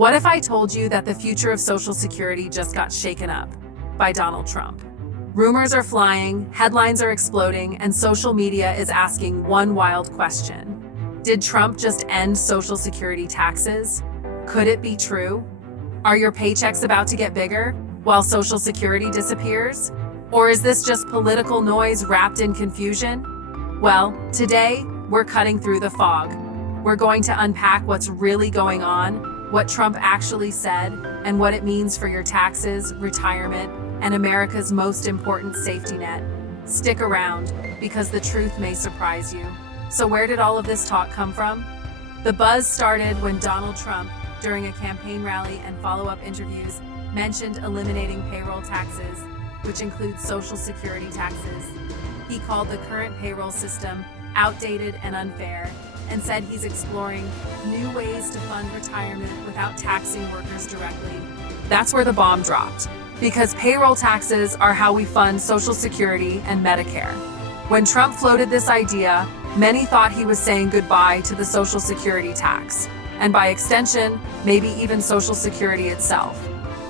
What if I told you that the future of Social Security just got shaken up by Donald Trump? Rumors are flying, headlines are exploding, and social media is asking one wild question. Did Trump just end Social Security taxes? Could it be true? Are your paychecks about to get bigger while Social Security disappears? Or is this just political noise wrapped in confusion? Well, today, we're cutting through the fog. We're going to unpack what's really going on, what Trump actually said, and what it means for your taxes, retirement, and America's most important safety net. Stick around, because the truth may surprise you. So where did all of this talk come from? The buzz started when Donald Trump, during a campaign rally and follow-up interviews, mentioned eliminating payroll taxes, which includes Social Security taxes. He called the current payroll system outdated and unfair, and said he's exploring new ways to fund retirement without taxing workers directly. That's where the bomb dropped, because payroll taxes are how we fund Social Security and Medicare. When Trump floated this idea, many thought he was saying goodbye to the Social Security tax, and by extension, maybe even Social Security itself.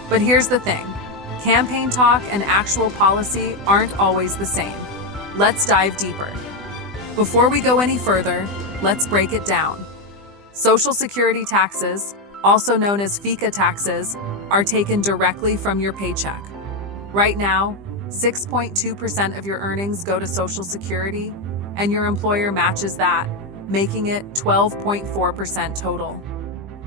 But here's the thing, campaign talk and actual policy aren't always the same. Let's dive deeper. Before we go any further, let's break it down. Social Security taxes, also known as FICA taxes, are taken directly from your paycheck. Right now, 6.2% of your earnings go to Social Security, and your employer matches that, making it 12.4% total.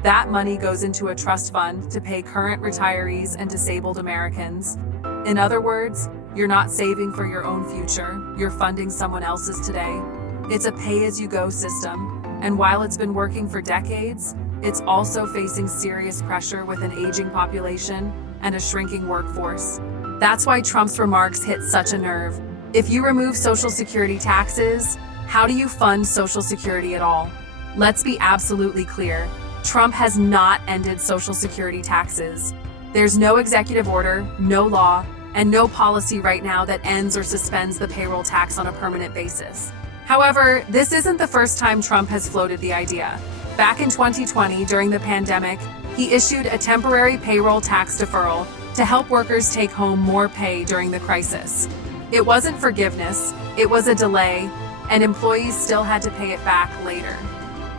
That money goes into a trust fund to pay current retirees and disabled Americans. In other words, you're not saving for your own future, you're funding someone else's today. It's a pay-as-you-go system, and while it's been working for decades, it's also facing serious pressure with an aging population and a shrinking workforce. That's why Trump's remarks hit such a nerve. If you remove Social Security taxes, how do you fund Social Security at all? Let's be absolutely clear. Trump has not ended Social Security taxes. There's no executive order, no law, and no policy right now that ends or suspends the payroll tax on a permanent basis. However, this isn't the first time Trump has floated the idea. Back in 2020, during the pandemic, he issued a temporary payroll tax deferral to help workers take home more pay during the crisis. It wasn't forgiveness, it was a delay, and employees still had to pay it back later.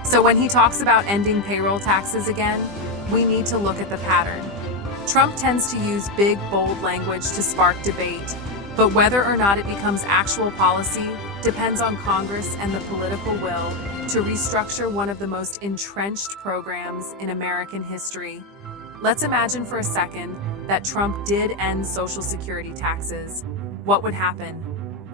So when he talks about ending payroll taxes again, we need to look at the pattern. Trump tends to use big, bold language to spark debate, but whether or not it becomes actual policy depends on Congress and the political will to restructure one of the most entrenched programs in American history. Let's imagine for a second that Trump did end Social Security taxes. What would happen?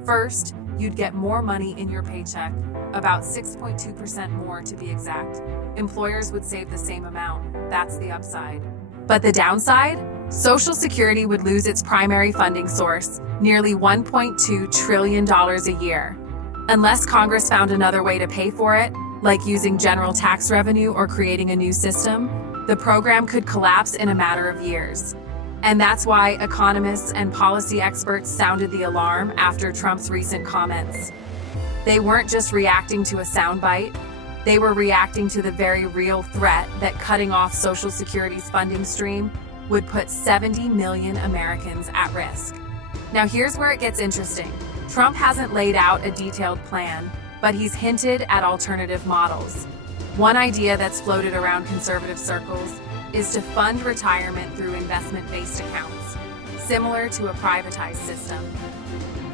First, you'd get more money in your paycheck, about 6.2% more to be exact. Employers would save the same amount. That's the upside. But the downside? Social Security would lose its primary funding source, nearly $1.2 trillion a year. Unless Congress found another way to pay for it, like using general tax revenue or creating a new system, the program could collapse in a matter of years. And that's why economists and policy experts sounded the alarm after Trump's recent comments. They weren't just reacting to a soundbite, they were reacting to the very real threat that cutting off Social Security's funding stream would put 70 million Americans at risk. Now here's where it gets interesting. Trump hasn't laid out a detailed plan, but he's hinted at alternative models. One idea that's floated around conservative circles is to fund retirement through investment-based accounts, similar to a privatized system.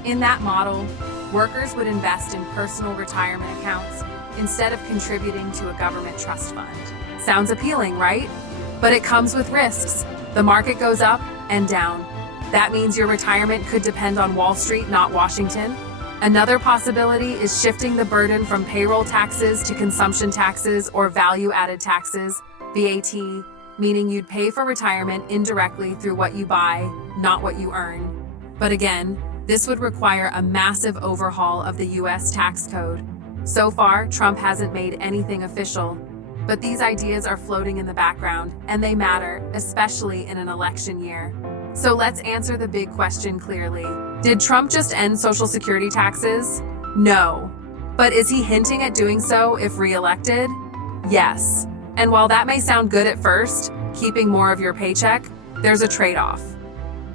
In that model, workers would invest in personal retirement accounts instead of contributing to a government trust fund. Sounds appealing, right? But it comes with risks. The market goes up and down. That means your retirement could depend on Wall Street, not Washington. Another possibility is shifting the burden from payroll taxes to consumption taxes or value-added taxes, VAT, meaning you'd pay for retirement indirectly through what you buy, not what you earn. But again, this would require a massive overhaul of the US tax code. So far, Trump hasn't made anything official, but these ideas are floating in the background, and they matter, especially in an election year. So let's answer the big question clearly. Did Trump just end Social Security taxes? No. But is he hinting at doing so if reelected? Yes. And while that may sound good at first, keeping more of your paycheck, there's a trade-off.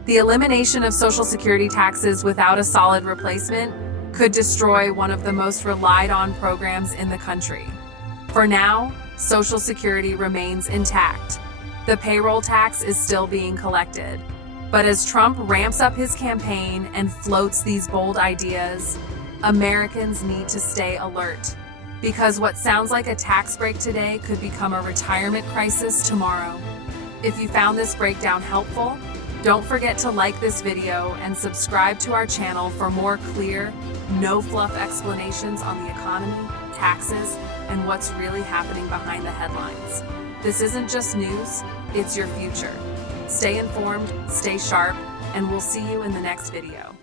The elimination of Social Security taxes without a solid replacement could destroy one of the most relied on programs in the country. For now, Social Security remains intact. The payroll tax is still being collected. But as Trump ramps up his campaign and floats these bold ideas, Americans need to stay alert. Because what sounds like a tax break today could become a retirement crisis tomorrow. If you found this breakdown helpful, don't forget to like this video and subscribe to our channel for more clear, no-fluff explanations on the economy, taxes, and what's really happening behind the headlines. This isn't just news, it's your future. Stay informed, stay sharp, and we'll see you in the next video.